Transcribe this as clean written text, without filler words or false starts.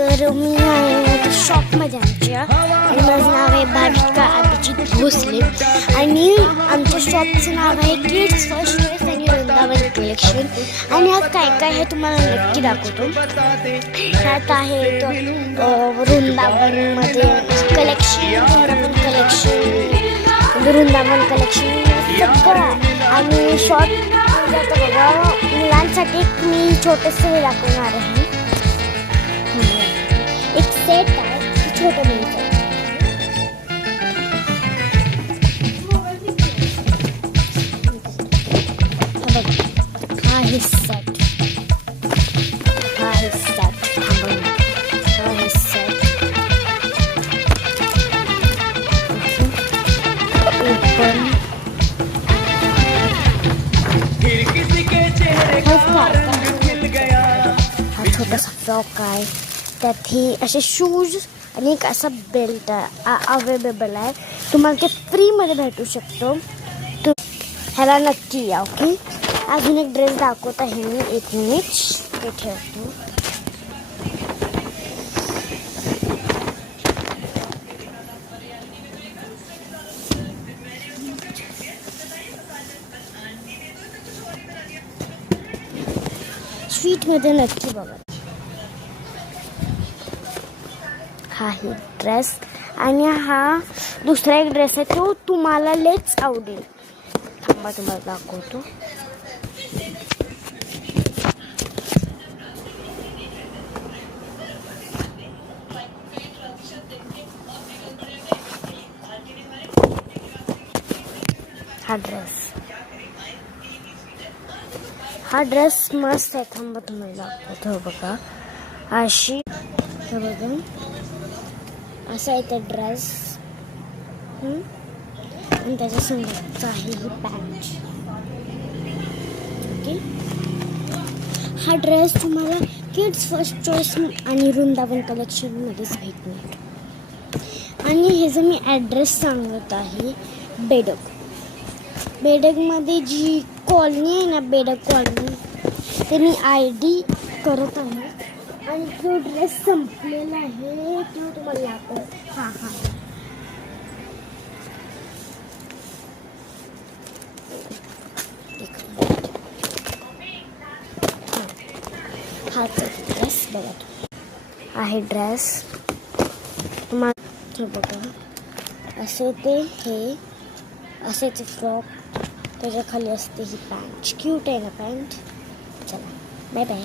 तर मी आहे शॉपमध्ये आमच्या आणि माझं नाव आहे भाविका अभिजित भोसले आणि आमच्या शॉपचं नाव आहे किड्स फर्स्ट चॉईस आणि वृंदावन कलेक्शन. आणि आज काय काय हे तुम्हाला नक्की दाखवतो. ह्यात आहे तो वृंदावनमध्ये कलेक्शन, वृंदावन कलेक्शन सगळं. आणि शॉर्ट आता बघा मुलांसाठी मी छोटंसं हे दाखवणार आहे. एक सेट आहे छोटं मुलीचं. हा आहे सेट, हा आहे सेट, हा आहे सेट. हा छोटासा फ्रॉक आहे. त्यात ही असे शूज आणि एक असा बेल्ट अवेलेबल आहे. तुम्हाला ते फ्रीमध्ये भेटू शकतो. ह्याला नक्की या. ओके, अजून एक ड्रेस दाखवत आहे मी. एक मिनिट ते ठेवतो. स्वीटमध्ये नक्की बघा. हा आहे ड्रेस आणि हा दुसरा एक ड्रेस आहे तो तुम्हाला लयच आवडेल. थांबा तुम्हाला दाखवतो. हा ड्रेस मस्त आहे. थांबा तुम्हाला दाखवतो. बघा अशी बघा असा आहे तो ड्रेस. आणि त्याच्या संगतच आहे ही पॅन्ट. ओके, हा ड्रेस तुम्हाला किड्स फर्स्ट चॉईस आणि वृंदावन कलेक्शनमध्येच भेटणार. आणि हे जर मी ॲड्रेस सांगत आहे बेडक, बेडकमध्ये जी कॉलनी आहे ना, बेडक कॉलनी, ते मी ID करत आहे. आणि जो ड्रेस संपलेला आहे तो तुम्हाला दाखव. हां हा ड्रेस बघा आहे. ड्रेस तुम्हाला बघा असे ते हे असे ते फ्रॉक, त्याच्या खाली असते ही पॅन्ट. क्यूट आहे ना पॅन्ट. चला बाय बाय.